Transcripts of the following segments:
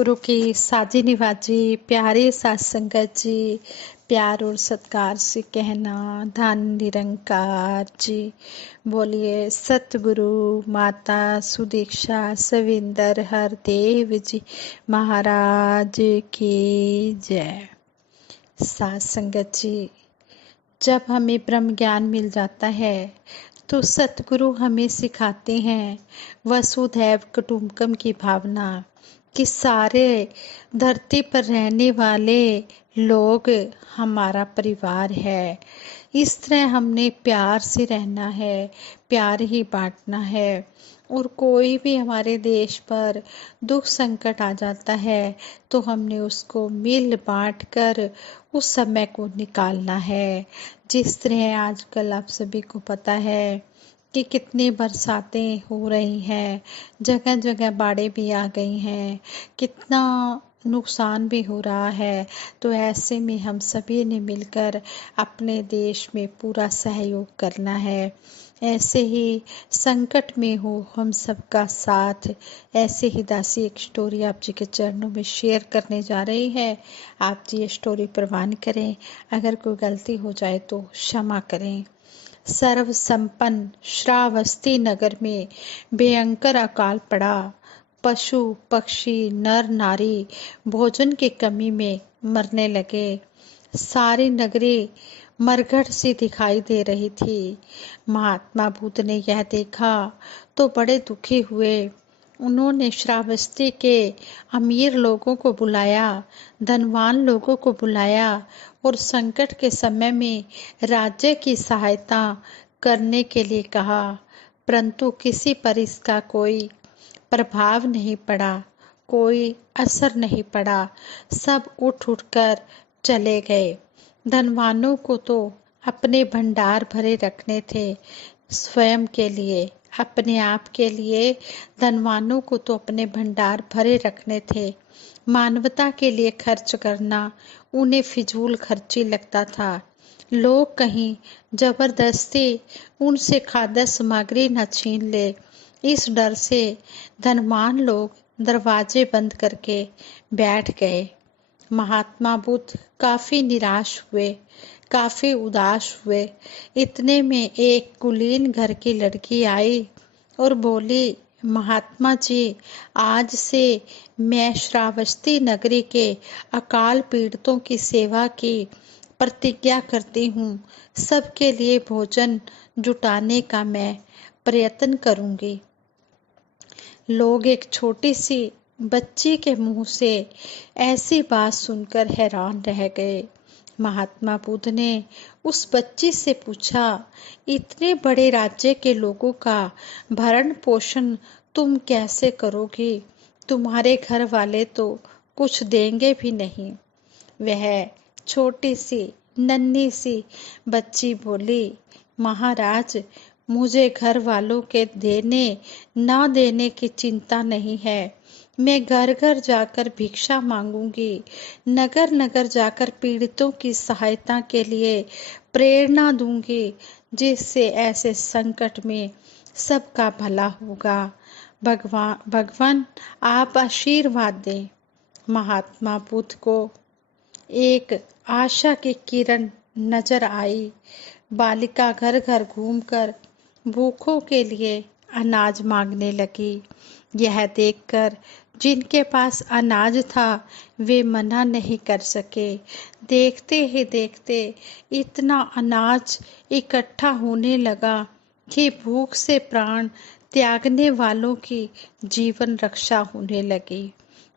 सतगुरु की साजी निवाजी प्यारे साथ संगत जी, प्यार और सत्कार से कहना धन निरंकार जी। बोलिए सतगुरु माता सुदीक्षा सविंदर हरदेव जी महाराज की जय। साथ संगत जी, जब हमें ब्रह्म ज्ञान मिल जाता है तो सतगुरु हमें सिखाते हैं वसुधैव कुटुंबकम की भावना कि सारे धरती पर रहने वाले लोग हमारा परिवार है। इस तरह हमने प्यार से रहना है, प्यार ही बांटना है। और कोई भी हमारे देश पर दुख संकट आ जाता है तो हमने उसको मिल बांट कर उस समय को निकालना है। जिस तरह आजकल आप सभी को पता है कि कितनी बरसातें हो रही हैं, जगह जगह बाढ़ें भी आ गई हैं, कितना नुकसान भी हो रहा है। तो ऐसे में हम सभी ने मिलकर अपने देश में पूरा सहयोग करना है। ऐसे ही संकट में हो हम सबका साथ। ऐसे ही दासी एक स्टोरी आप जी के चरणों में शेयर करने जा रही है। आप जी ये स्टोरी प्रवान करें, अगर कोई गलती हो जाए तो क्षमा करें। सर्व संपन्न श्रावस्ती नगर में भयंकर अकाल पड़ा। पशु पक्षी नर नारी भोजन की कमी में मरने लगे। सारी नगरी मरघट सी दिखाई दे रही थी। महात्मा बुद्ध ने यह देखा तो बड़े दुखी हुए। उन्होंने श्रावस्ती के अमीर लोगों को बुलाया, धनवान लोगों को बुलाया और संकट के समय में राज्य की सहायता करने के लिए कहा, परंतु किसी पर इसका कोई प्रभाव नहीं पड़ा, कोई असर नहीं पड़ा। सब उठ उठकर चले गए। धनवानों को तो अपने भंडार भरे रखने थे स्वयं के लिए, अपने आप के लिए। धनवानों को तो अपने भंडार भरे रखने थे। मानवता के लिए खर्च करना उन्हें फिजूल खर्ची लगता था। लोग कहीं जबरदस्ती उनसे खाद्य सामग्री न छीन ले, इस डर से धनवान लोग दरवाजे बंद करके बैठ गए। महात्मा बुद्ध काफी निराश हुए, काफी उदास हुए। इतने में एक कुलीन घर की लड़की आई और बोली, महात्मा जी, आज से मैं श्रावस्ती नगरी के अकाल पीड़ितों की सेवा की प्रतिज्ञा करती हूँ। सबके लिए भोजन जुटाने का मैं प्रयत्न करूंगी। लोग एक छोटी सी बच्ची के मुंह से ऐसी बात सुनकर हैरान रह गए। महात्मा बुद्ध ने उस बच्ची से पूछा, इतने बड़े राज्य के लोगों का भरण पोषण तुम कैसे करोगी? तुम्हारे घर वाले तो कुछ देंगे भी नहीं। वह छोटी सी नन्ही सी बच्ची बोली, महाराज, मुझे घर वालों के देने ना देने की चिंता नहीं है। मैं घर घर जाकर भिक्षा मांगूंगी, नगर नगर जाकर पीड़ितों की सहायता के लिए प्रेरणा दूंगी, जिससे ऐसे संकट में सबका भला होगा। भगवान आप आशीर्वाद दें। महात्मा बुद्ध को एक आशा की किरण नजर आई। बालिका घर घर घूमकर भूखों के लिए अनाज मांगने लगी। यह देखकर जिनके पास अनाज था वे मना नहीं कर सके। देखते ही देखते इतना अनाज इकट्ठा होने लगा कि भूख से प्राण त्यागने वालों की जीवन रक्षा होने लगी।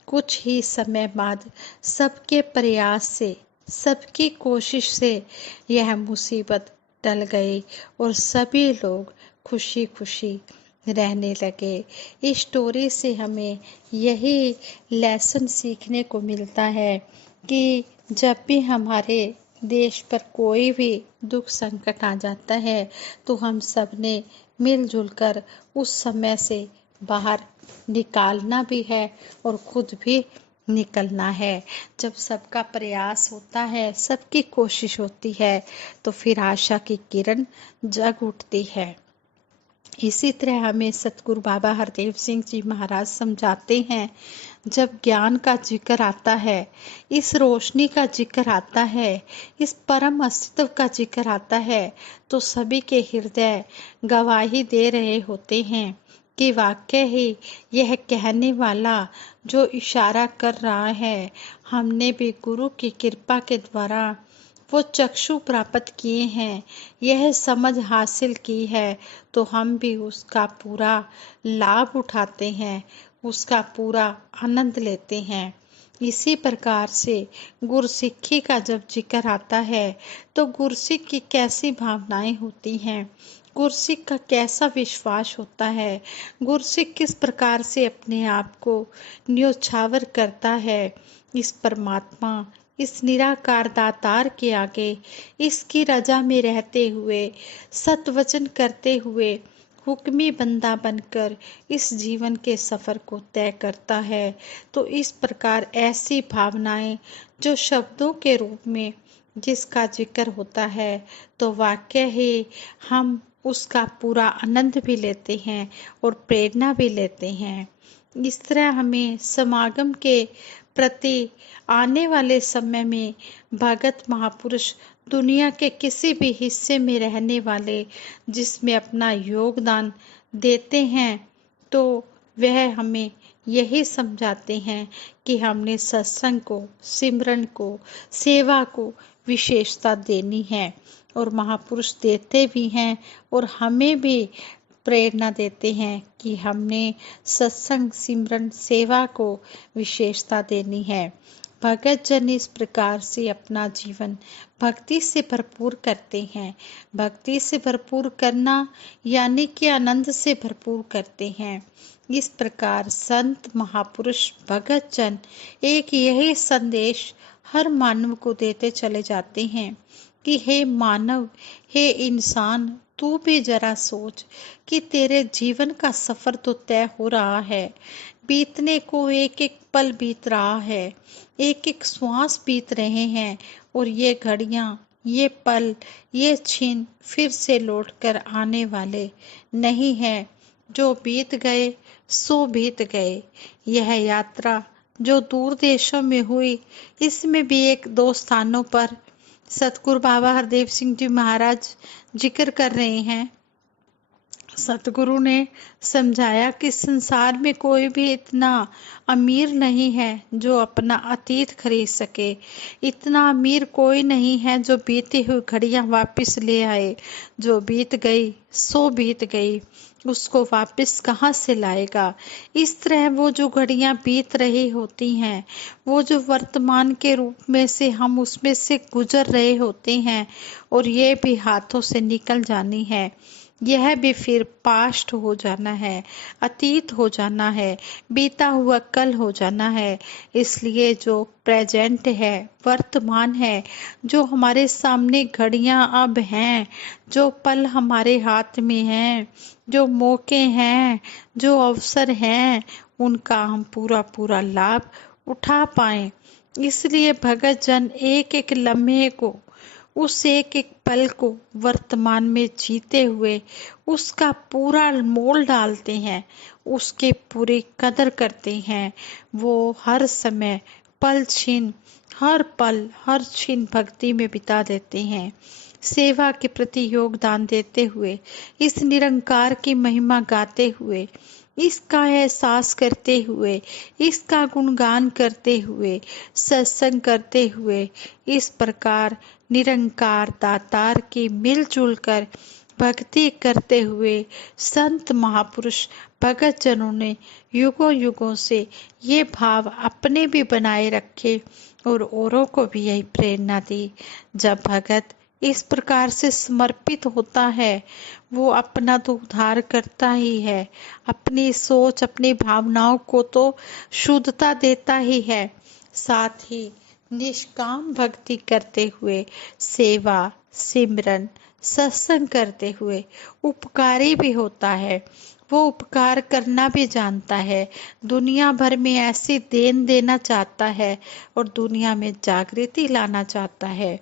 कुछ ही समय बाद सबके प्रयास से, सबकी कोशिश से यह मुसीबत टल गई और सभी लोग खुशी खुशी रहने लगे। इस स्टोरी से हमें यही लेसन सीखने को मिलता है कि जब भी हमारे देश पर कोई भी दुख संकट आ जाता है तो हम सब ने मिलजुल कर उस समय से बाहर निकालना भी है और खुद भी निकलना है। जब सबका प्रयास होता है, सबकी कोशिश होती है, तो फिर आशा की किरण जग उठती है। इसी तरह हमें सतगुरु बाबा हरदेव सिंह जी महाराज समझाते हैं, जब ज्ञान का जिक्र आता है, इस रोशनी का जिक्र आता है, इस परम अस्तित्व का जिक्र आता है, तो सभी के हृदय गवाही दे रहे होते हैं कि वाकई ही यह कहने वाला जो इशारा कर रहा है, हमने भी गुरु की कृपा के द्वारा वो चक्षु प्राप्त किए हैं, यह समझ हासिल की है, तो हम भी उसका पूरा लाभ उठाते हैं, उसका पूरा आनंद लेते हैं। इसी प्रकार से गुरसिक्खी का जब जिक्र आता है, तो गुरसिख की कैसी भावनाएं होती हैं, गुरसिख का कैसा विश्वास होता है, गुरसिख किस प्रकार से अपने आप को न्योछावर करता है इस परमात्मा, इस निराकार दातार के आगे, इसकी रजा में रहते हुए, सतवचन करते हुए, हुक्मी बंदा बनकर इस जीवन के सफर को तय करता है। तो इस प्रकार ऐसी भावनाएं जो शब्दों के रूप में जिसका जिक्र होता है, तो वाकई ही हम उसका पूरा आनंद भी लेते हैं और प्रेरणा भी लेते हैं। इस तरह हमें समागम के प्रति आने वाले समय में भगत महापुरुष दुनिया के किसी भी हिस्से में रहने वाले जिसमें अपना योगदान देते हैं, तो वह हमें यही समझाते हैं कि हमने सत्संग को, सिमरन को, सेवा को विशेषता देनी है, और महापुरुष देते भी हैं और हमें भी प्रेरणा देते हैं कि हमने सत्संग, सिमरन, सेवा को विशेषता देनी है। भगत जन इस प्रकार से अपना जीवन भक्ति से भरपूर करते हैं। भक्ति से भरपूर करना यानी कि आनंद से भरपूर करते हैं। इस प्रकार संत, महापुरुष, भगत जन एक यही संदेश हर मानव को देते चले जाते हैं कि हे मानव, हे इंसान, तू भी जरा सोच कि तेरे जीवन का सफर तो तय हो रहा है, बीतने को एक एक पल बीत रहा है, एक एक श्वास बीत रहे हैं, और ये घड़ियां, ये पल, ये क्षण फिर से लौट कर आने वाले नहीं है। जो बीत गए सो बीत गए। यह यात्रा जो दूर देशों में हुई, इसमें भी एक दो स्थानों पर सतगुरु बाबा हरदेव सिंह जी महाराज जिक्र कर रहे हैं। सतगुरु ने समझाया कि संसार में कोई भी इतना अमीर नहीं है जो अपना अतीत खरीद सके। इतना अमीर कोई नहीं है जो बीती हुई घड़ियां वापस ले आए। जो बीत गई सो बीत गई, उसको वापस कहाँ से लाएगा। इस तरह वो जो घड़ियां बीत रही होती हैं, वो जो वर्तमान के रूप में से हम उसमें से गुजर रहे होते हैं, और ये भी हाथों से निकल जानी है। यह भी फिर पास्ट हो जाना है, अतीत हो जाना है, बीता हुआ कल हो जाना है। इसलिए जो प्रेजेंट है, वर्तमान है, जो हमारे सामने घड़ियां अब हैं, जो पल हमारे हाथ में हैं, जो मौके हैं, जो अवसर हैं, उनका हम पूरा पूरा लाभ उठा पाएं। इसलिए भगत जन एक एक लम्हे को, उस एक एक पल को वर्तमान में जीते हुए उसका पूरा मोल डालते हैं, उसके पूरी कदर करते हैं। वो हर समय पल क्षण, हर पल हर क्षण भक्ति में बिता देते हैं, सेवा के प्रति योगदान देते हुए, इस निरंकार की महिमा गाते हुए, इसका एहसास करते हुए, इसका गुणगान करते हुए, सत्संग करते हुए, इस प्रकार निरंकार दातार की मिलजुल कर भक्ति करते हुए संत, महापुरुष, भगत जनों ने युगों युगों से ये भाव अपने भी बनाए रखे और औरों को भी यही प्रेरणा दी। जब भगत इस प्रकार से समर्पित होता है, वो अपना तो उद्धार करता ही है, अपनी सोच, अपनी भावनाओं को तो शुद्धता देता ही है, साथ ही निष्काम भक्ति करते हुए, सेवा, सिमरन, सत्संग करते हुए उपकारी भी होता है। वो उपकार करना भी जानता है, दुनिया भर में ऐसी देन देना चाहता है और दुनिया में जागृति लाना चाहता है।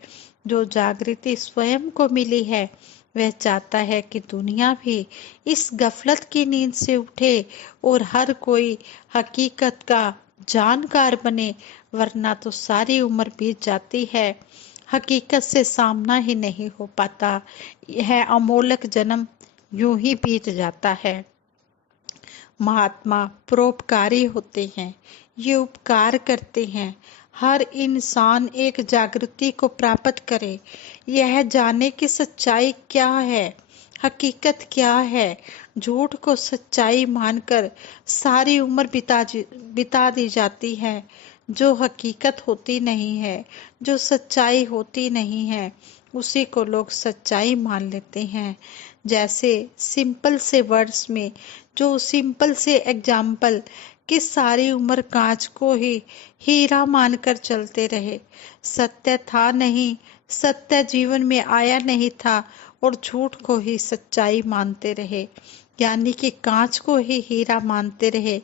जो जागृति स्वयं को मिली है, वह चाहता है कि दुनिया भी इस गफलत की नींद से उठे और हर कोई हकीकत का जानकार बने, वरना तो सारी उम्र बीत जाती है, हकीकत से सामना ही नहीं हो पाता। यह अमोलक जन्म यूं ही बीत जाता है। महात्मा परोपकारी होते हैं, ये उपकार करते हैं हर इंसान एक जागृति को प्राप्त करे, यह जाने कि सच्चाई क्या है, हकीकत क्या है। झूठ को सच्चाई मानकर सारी उम्र बिता दी जाती है। जो हकीकत होती नहीं है, जो सच्चाई होती नहीं है, उसी को लोग सच्चाई मान लेते हैं। जैसे सिंपल से वर्ड्स में जो सिंपल से एग्जाम्पल कि सारी उम्र कांच को ही हीरा मानकर चलते रहे, सत्य था नहीं, सत्य जीवन में आया नहीं था और झूठ को ही सच्चाई मानते रहे, यानी कि कांच को ही हीरा मानते रहे।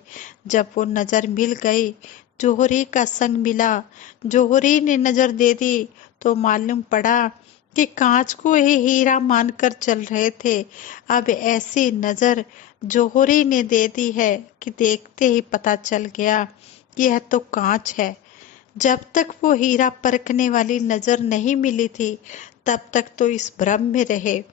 जब वो नजर मिल गई, जोहरी का संग मिला, जोहरी ने नजर दे दी, तो मालूम पड़ा कि कांच को ही हीरा मानकर चल रहे थे। अब ऐसी नजर जोहरी ने दे दी है कि देखते ही पता चल गया कि यह तो कांच है। जब तक वो हीरा परखने वाली नजर नहीं मिली थी, तब तक तो इस भ्रम में रहे।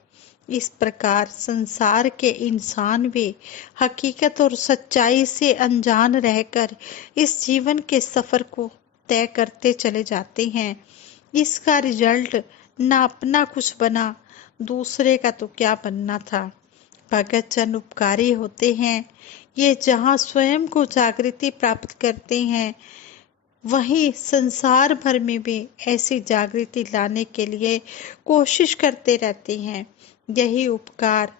इस प्रकार संसार के इंसान भी हकीकत और सच्चाई से अनजान रहकर इस जीवन के सफर को तय करते चले जाते हैं। इसका रिजल्ट ना अपना कुछ बना, दूसरे का तो क्या बनना था। भगत जन उपकारी होते हैं, ये जहाँ स्वयं को जागृति प्राप्त करते हैं, वहीं संसार भर में भी ऐसी जागृति लाने के लिए कोशिश करते रहते हैं। यही उपकार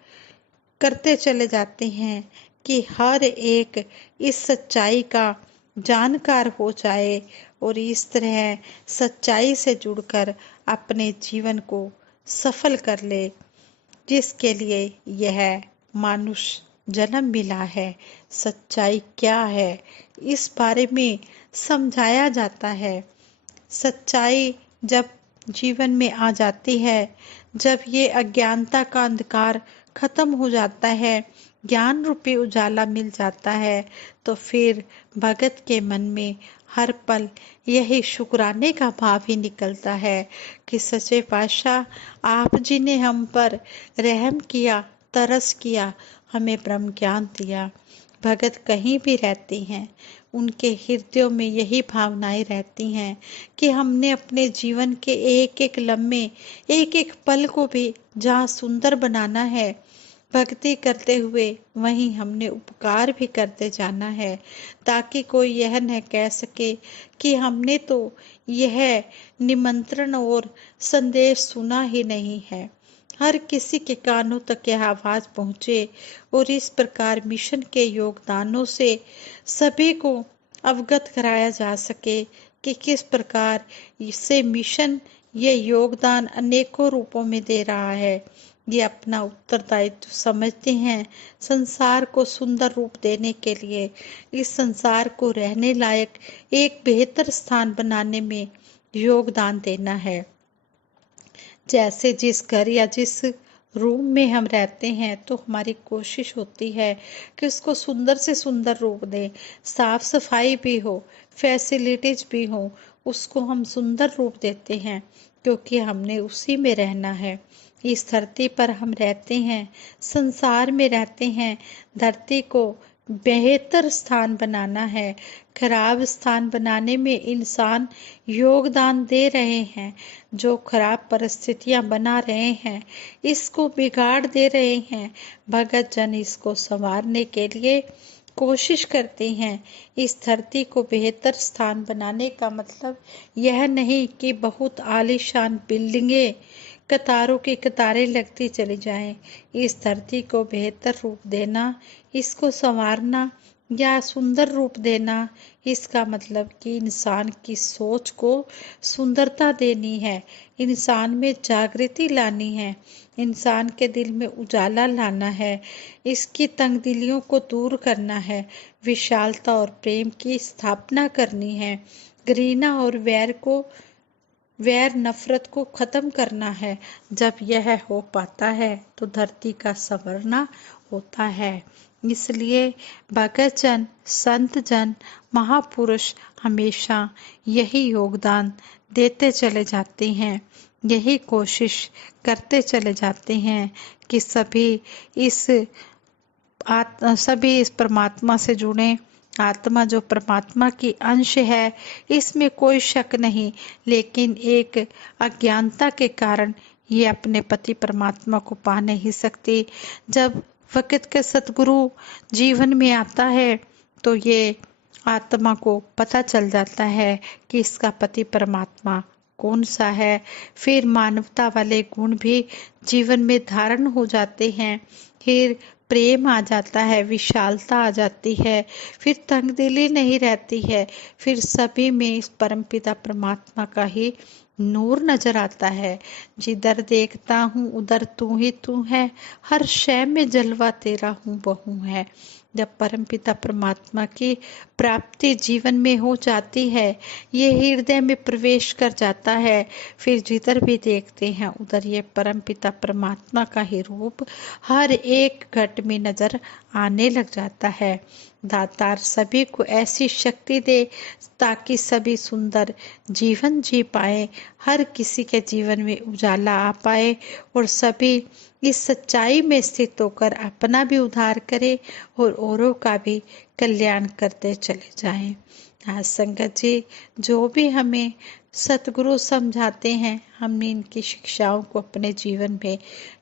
करते चले जाते हैं कि हर एक इस सच्चाई का जानकार हो जाए और इस तरह सच्चाई से जुड़कर अपने जीवन को सफल कर ले, जिसके लिए यह मानुष जन्म मिला है। सच्चाई क्या है, इस बारे में समझाया जाता है। सच्चाई जब जीवन में आ जाती है, जब ये अज्ञानता का अंधकार खत्म हो जाता है, ज्ञान रूपी उजाला मिल जाता है, तो फिर भगत के मन में हर पल यही शुक्राने का भाव ही निकलता है कि सच्चे पातशाह, आप जी ने हम पर रहम किया, तरस किया, हमें ब्रह्म ज्ञान दिया। भगत कहीं भी रहते हैं, उनके हृदयों में यही भावनाएं रहती हैं कि हमने अपने जीवन के एक एक लम्हे, एक एक पल को भी जहाँ सुंदर बनाना है, भक्ति करते हुए वहीं हमने उपकार भी करते जाना है, ताकि कोई यह न कह सके कि हमने तो यह निमंत्रण और संदेश सुना ही नहीं है। हर किसी के कानों तक यह आवाज पहुंचे और इस प्रकार मिशन के योगदानों से सभी को अवगत कराया जा सके कि किस प्रकार इससे मिशन ये योगदान अनेकों रूपों में दे रहा है। ये अपना उत्तरदायित्व समझते हैं संसार को सुंदर रूप देने के लिए, इस संसार को रहने लायक एक बेहतर स्थान बनाने में योगदान देना है। जैसे जिस घर या जिस रूम में हम रहते हैं, तो हमारी कोशिश होती है कि उसको सुंदर से सुंदर रूप दें, साफ सफाई भी हो, फैसिलिटीज भी हो, उसको हम सुंदर रूप देते हैं, क्योंकि हमने उसी में रहना है। इस धरती पर हम रहते हैं, संसार में रहते हैं, धरती को बेहतर स्थान बनाना है। खराब स्थान बनाने में इंसान योगदान दे रहे हैं, जो खराब परिस्थितियां बना रहे हैं, इसको बिगाड़ दे रहे हैं। भगत जन इसको संवारने के लिए कोशिश करते हैं। इस धरती को बेहतर स्थान बनाने का मतलब यह नहीं कि बहुत आलीशान बिल्डिंगें कतारों की कतारें लगती चली जाएं। इस धरती को बेहतर रूप देना, इसको संवारना या सुंदर रूप देना, इसका मतलब कि इंसान की सोच को सुंदरता देनी है, इंसान में जागृति लानी है, इंसान के दिल में उजाला लाना है, इसकी तंगदिलियों को दूर करना है, विशालता और प्रेम की स्थापना करनी है, घृणा और वैर को वैर नफरत को खत्म करना है। जब यह हो पाता है तो धरती का संवरना होता है। इसलिए भगत जन, संत जन, महापुरुष हमेशा यही योगदान देते चले जाते हैं, यही कोशिश करते चले जाते हैं कि सभी इस परमात्मा से जुड़े। आत्मा जो परमात्मा की अंश है, इसमें कोई शक नहीं, लेकिन एक अज्ञानता के कारण ये अपने पति परमात्मा को पा नहीं सकती। जब वक्त के सतगुरु जीवन में आता है तो ये आत्मा को पता चल जाता है कि इसका पति परमात्मा कौन सा है। फिर मानवता वाले गुण भी जीवन में धारण हो जाते हैं। फिर प्रेम आ जाता है, विशालता आ जाती है, फिर तंगदिली नहीं रहती है। फिर सभी में इस परमपिता परमात्मा का ही नूर नजर आता है। जिधर देखता हूँ उधर तू ही तू है, हर शय में जलवा तेरा हूँ बहू है। जब परमपिता परमात्मा की प्राप्ति जीवन में हो जाती है, ये हृदय में प्रवेश कर जाता है, फिर जिधर भी देखते हैं उधर ये परमपिता परमात्मा का ही रूप हर एक घट में नजर आने लग जाता है। दातार सभी को ऐसी शक्ति दे ताकि सभी सुंदर जीवन जी पाए, हर किसी के जीवन में उजाला आ पाए और सभी इस सच्चाई में स्थित होकर अपना भी उद्धार करे और औरों का भी कल्याण करते चले जाएं। हाँ संगत जी, जो भी हमें सतगुरु समझाते हैं, हमने इनकी शिक्षाओं को अपने जीवन में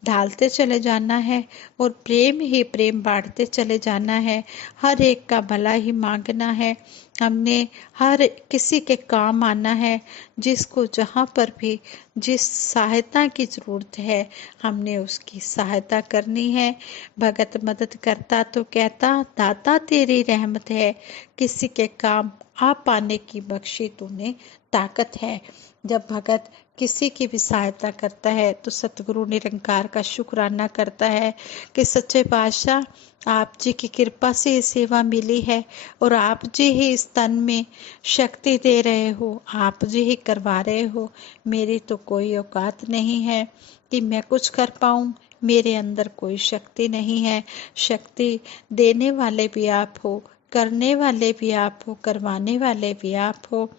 ढालते चले जाना है और प्रेम ही प्रेम बांटते चले जाना है। हर एक का भला ही मांगना है। हमने हर किसी के काम आना है। जिसको जहाँ पर भी जिस सहायता की जरूरत है, हमने उसकी सहायता करनी है। भगत मदद करता तो कहता दाता तेरी रहमत है, किसी के काम आ पाने की बख्शी तूने ताकत है। जब भगत किसी की भी सहायता करता है तो सतगुरु निरंकार का शुक्राना करता है कि सच्चे पातशाह आप जी की कृपा से ये सेवा मिली है और आप जी ही इस तन में शक्ति दे रहे हो, आप जी ही करवा रहे हो। मेरी तो कोई औकात नहीं है कि मैं कुछ कर पाऊं, मेरे अंदर कोई शक्ति नहीं है। शक्ति देने वाले भी आप हो, करने वाले भी आप हो, करवाने वाले भी आप हो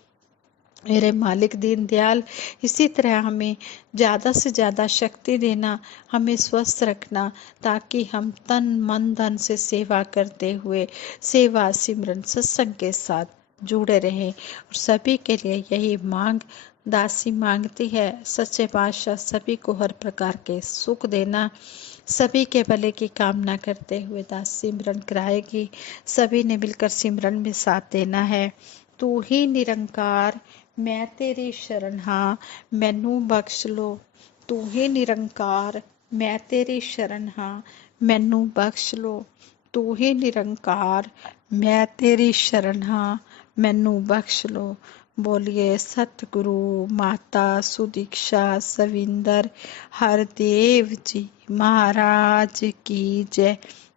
मेरे मालिक दीनदयाल। इसी तरह हमें ज़्यादा से ज़्यादा शक्ति देना, हमें स्वस्थ रखना, ताकि हम तन मन धन से सेवा करते हुए सेवा सिमरन सत्संग के साथ जुड़े रहें। और सभी के लिए यही मांग दासी मांगती है। सच्चे पातशाह सभी को हर प्रकार के सुख देना, सभी के भले की कामना करते हुए दास सिमरन कराएगी। सभी ने मिलकर सिमरन में साथ देना है। तू ही निरंकार मैं तेरी शरण हाँ, मैनू बख्श लो। तू ही निरंकार मैं तेरी शरण हाँ, मैनू बख्श लो। तू ही निरंकार मैं तेरी शरण हाँ, मैनू बख्श लो। बोलिए सतगुरु माता सुदीक्षा सविंदर हरदेव जी महाराज की जय।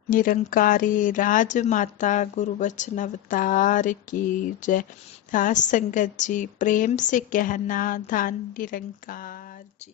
निरंकारी राजमाता गुरु वचन अवतार की जय। संगत जी प्रेम से कहना धन निरंकार जी।